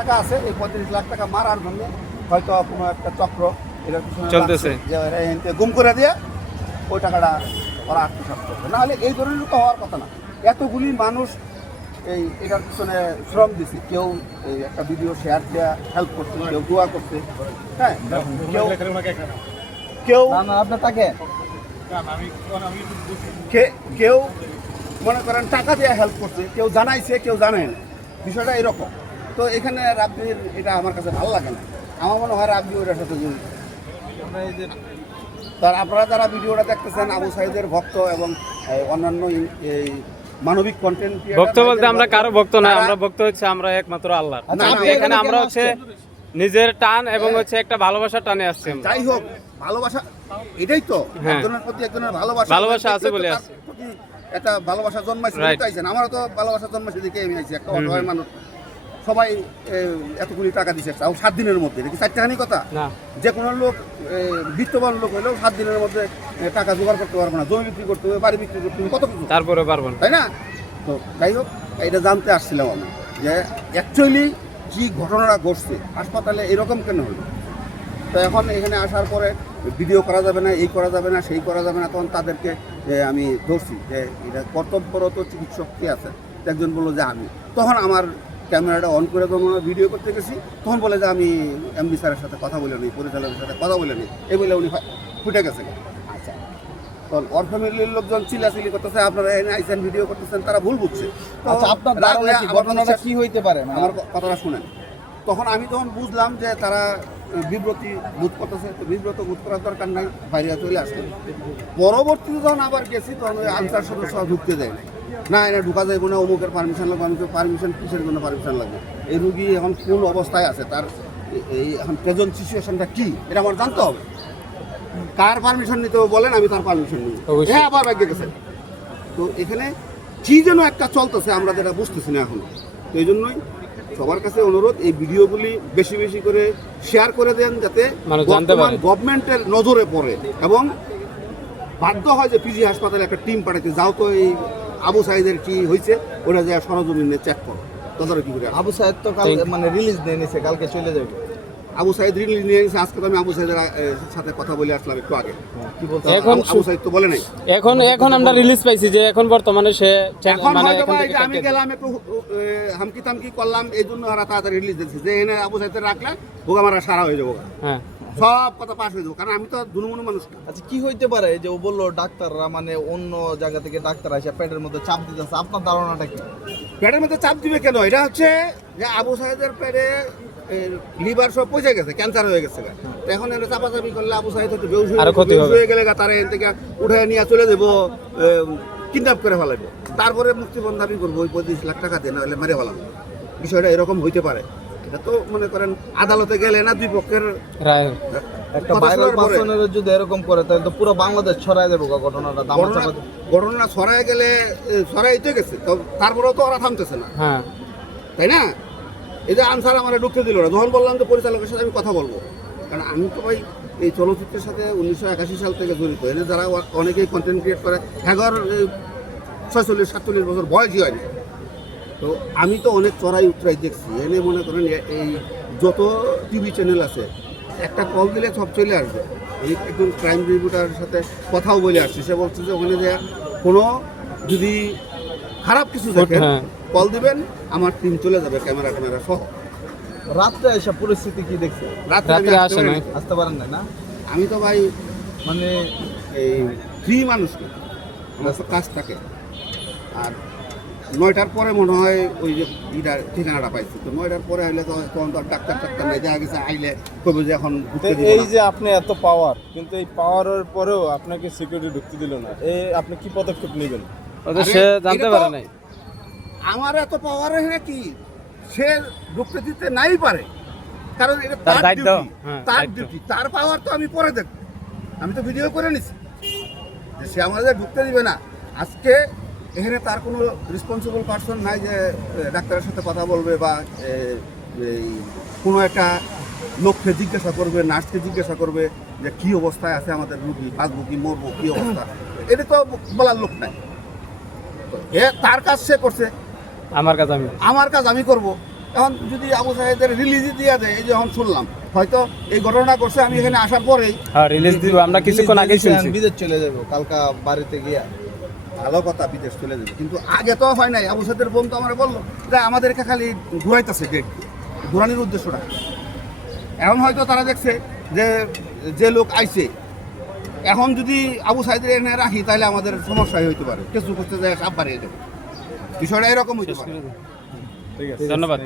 টাকা আছে, এই 35 লাখ টাকা মারার জন্য হয়তো কোনো একটা চক্র এটার পিছনে চলতেছে। লাগছে, যে এরা এখানে গুম করে দিয়ে ওই টাকাটা ওরা আত্মসাৎ করবে। নাহলে এই ধরনের তো হওয়ার কথা না। এতগুলি মানুষ এই এটার পিছনে শ্রম দিচ্ছে, কেউ এই একটা ভিডিও শেয়ার দেওয়া হেল্প করছে, কেউ দোয়া করছে, হ্যাঁ, কেউ আপনার তাকে কেউ মনে করেন টাকা দিয়ে হেল্প করছে, কেউ জানাইছে, কেউ জানায় না, বিষয়টা এরকম। তো এখানে রাব্বির এটা আমার কাছে ভালো লাগে না। আমার মনে হয় রাব্বি ওটার সাথে জড়িত। তার আপনারা যারা ভিডিওটা দেখতেছেন আবু সাইদের ভক্ত এবং অন্যান্য এই মানবিক কন্টেন্ট ভক্ত বলতে আমরা কারো ভক্ত না, আমরা ভক্ত হচ্ছে আমরা একমাত্র আল্লাহর। না, না, এখানে আমরা হচ্ছে নিজের টান এবং হচ্ছে একটা ভালোবাসার টানে আসছি আমরা। যাই হোক, ভালোবাসা এটাই তো, হ্যাঁ। একজনের প্রতি একজনের ভালোবাসা ভালোবাসা আছে বলে তার আছে। প্রতি একটা ভালোবাসা জন্মাইছে, Right. তাইছেন। আমারও তো ভালোবাসা জন্মাইছে দেখে আমি আইছি, একটা অসহায় মানুষ সবাই এতগুলি টাকা দিচ্ছে, তাও 7 দিনের মধ্যে। এটা কি 4 টাকানি কথা? না, যে কোনো লোক বিত্তবান লোক হলেও 7 দিনের মধ্যে টাকা জোগাড় করতে পারবে না। জমি বিক্রি করতে হবে, বাড়ি বিক্রি করতে হবে, কত কিছু, তারপরে পারবো না। তাই না? তো যাই হোক, এটা জানতে আসছিলাম আমি যে অ্যাকচুয়ালি কি ঘটনাটা ঘটছে, হাসপাতালে এরকম কেন হলো। তো এখন এখানে আসার পরে ভিডিও করা যাবে না, এই করা যাবে না, সেই করা যাবে না, তখন তাদেরকে আমি ধরছি যে এটা কর্তব্যরত চিকিৎসক কে আছে। তো একজন বললো যে আমি, তখন আমার ক্যামেরাটা অন করে যখন ভিডিও করতে গেছি, তখন বলে যে আমি এমডি স্যারের সাথে কথা বলে নিই, পরিচালকের সাথে কথা বলে নিই, এই বলে উনি ফুটে গেছে। আচ্ছা, তখন ওর ফ্যামিলির লোকজন চিল্লাচিল্লি করতেছে, আপনারা এনে আইসেন ভিডিও করতেছেন, তারা ভুল বুঝছে। তো আচ্ছা, আপনার ধারণা কি ঘটনাটা কি হইতে পারে? আমার কথাটা শুনেন। তখন আমি যখন বুঝলাম যে তারা বিব্রতি বোধ করতেছে, তো বিব্রত বোধ করার দরকার নাই, বাইরে চলে আসলো। পরবর্তীতে যখন আবার গেছি, তখন ওই আনসার সদস্য ঢুকতে দেয় না, এটা ঢুকা যাইব না, অমুকের পারমিশন লাগবে। আমি তো পারমিশন কিসের জন্য পারমিশন লাগবে? এই রুগী এখন কোন অবস্থায় আছে, তার এই এখন প্রেজেন্ট সিচুয়েশনটা কি, এটা আমার জানতে হবে। কার পারমিশন নিতে হবে বলেন, আমি তার পারমিশন নিই। অবশ্যই। হ্যাঁ, আবার ব্যাগে গেছে। তো এখানে কি যেন একটা চলতেছে, আমরা যেটা বুঝতেছি না এখন। তো এই জন্যই সবার কাছে অনুরোধ, এই ভিডিওগুলি বেশি বেশি করে শেয়ার করে দেন, যাতে মানুষ জানতে পারে। গভর্নমেন্টের নজরে পড়ে এবং বাধ্য হয় যে পিজি হাসপাতালে একটা টিম পাঠাতে, যাও তো এই আবু সাইদের কি হয়েছে ওরা যায় সরজমিনে চেক করো, তদারকি করে। আবু সাহেব তো কাল মানে রিলিজ দিয়ে নিছে, কালকে চলে যাবে। আবু সাইদ রিলিজ নিয়ে গেছে আজকে। তো আমি আবু সাইদের সাথে কথা বলে আসলাম একটু আগে। কি বলতে এখন আবু সাইদ তো বলে নাই। এখন আমরা রিলিজ পাইছি যে এখন বর্তমানে সে এখন মানে হয়তো এখন বা এই থেকে যে আমি গেলাম একটু হামকি তামকি করলাম, এই জন্য ওরা তাড়াতাড়ি রিলিজ দিচ্ছে যে এনে আবু সাইদের রাখলে ভোগা মারা সারা হয়ে যাবো, হ্যাঁ, সব কথা পাস হয়ে যাবো। কারণ আমি তো দুনুমুনু মানুষ না। আচ্ছা, কি হইতে পারে যে ও বললো ডাক্তাররা মানে অন্য জায়গা থেকে ডাক্তার আসে পেটের মধ্যে চাপ দিতেছে? আপনার ধারণাটা কি? পেটের মধ্যে চাপ দিবে কেন? এটা হচ্ছে যে আবু সাইদের পেটে লিভার সব পচে গেছে, ক্যান্সার হয়ে গেছে। তো এখন এটা চাপাচাপি করলে আবু সাইদ হচ্ছে বেহুশ আরো ক্ষতি হবে। হয়ে গেলে তারা এখান থেকে উঠে নিয়ে চলে যাবো, কিডন্যাপ করে ফেলাবো, তারপরে মুক্তিপণ দাবি করবো ওই 25 লাখ টাকা দিয়ে, নাহলে মেরে ফেলাবো। বিষয়টা এরকম হইতে পারে। এটা তো মনে করেন আদালতে গেলে না দুই পক্ষের রায় একটা কথা ভাইরাল শোনার পরে পার্সনের যদি এরকম করে তাহলে তো পুরো বাংলাদেশ ছড়ায় যাবে ঘটনাটা। ঘটনা ছড়ায় গেলে ছড়াইতে গেছে, তো তারপরেও তো ওরা থামতেছে না, হ্যাঁ, তাই না? এই যে আনসার আমার ঢুকতে দিল না, যখন বললাম যে পরিচালকের সাথে আমি কথা বলবো, কারণ আমি তো ভাই এই চলচ্চিত্রের সাথে 1981 সাল থেকে জড়িত। এনে যারা অনেকেই কন্টেন্ট ক্রিয়েট করে, 46-47 বছর বয়সই হয়নি। তো আমি তো অনেক চড়াই উতরাই দেখছি। এনে মনে করেন এই যত টিভি চ্যানেল আছে, একটা কল দিলে সব চলে আসবে। এই একজন ক্রাইম রিপোর্টারের সাথে কথাও বলে আসছি, সে বলছে যে ওখানে যে কোনো যদি খারাপ কিছু দেখেন হ্যাঁ। কল দিবেন, আমার টিম চলে যাবে, ক্যামেরা সহ। রাত্রে এসব পরিস্থিতি কি দেখছে? রাত্রে আমি রাত্রে আসতে আসে পারি না। না। আসতে পারেন না? না আমি তো ভাই মানে এই ফ্রি মানুষ না, আমার তো কাজ থাকে। আর 9টার পরে মনে হয় ওই যে ঠিকানাটা পাইছি, তো 9টার পরে আইলে তো তখন তো আর ডাক্তার নাই, দেখা গেছে আইলে কবে যে এখন ঢুকতে দিবে এই না। যে আপনি এত পাওয়ার, কিন্তু এই পাওয়ারের পরেও আপনাকে সিকিউরিটি ঢুকতে দিল না, আপনি কি পদক্ষেপ নেবেন? ওদের আরে, সে জানতে এটা তো- পারে নাই। আমার এত পাওয়ার এখানে কি, সে ঢুকতে দিতে নাই পারে, কারণ এটা তার তার দায়িত্ব, ডিউটি, হ্যাঁ, তার দায়িত্ব। ডিউটি, তার পাওয়ার তো আমি পরে দেখব। আমি তো ভিডিও করে নিছি যে সে আমাদের ঢুকতে দিবে না। আজকে এখানে তার কোনো রেসপন্সিবল পার্সন নাই যে ডাক্তারের সাথে কথা বলবে বা এই কোনো একটা লোককে জিজ্ঞাসা করবে, নার্সকে জিজ্ঞাসা করবে যে কী অবস্থায় আছে আমাদের রুগী, বাঁচবো কি মরবো, কী অবস্থা, এটা তো বলার লোক নাই। তো তার কাজ সে করছে, আমার কাছে আমি আমার কাজ আমি করব। এখন যদি আবু সাহেদের রিলিজই দিয়ে দেয়, এই যে এখন শুনলাম হয়তো এই ঘটনা করছে আমি এখানে আসার পরেই হ্যাঁ রিলিজ দিব, আমরা কিছুক্ষণ আগেই শুনছি। বিদেশ চলে যাবো কালকা বাড়িতে গিয়া। ভালো কথা, বিদেশ চলে যাবে, কিন্তু আগে তো হয় নাই। আবু সাহেদের বোন তো আমার বললো যে আমাদেরকে খালি ঘুরাইতেছে, ডেট ঘুরানির উদ্দেশ্যটা। এখন হয়তো তারা দেখছে যে যে লোক আইছে, এখন যদি আবু সাহেদের এনে রাখি তাহলে আমাদের সমস্যাই হইতে পারে, কিছু করতে যায় সাপ বাড়িয়ে দেবে, বিষয়টা এরকম হইতে পারে। ঠিক আছে, ধন্যবাদ।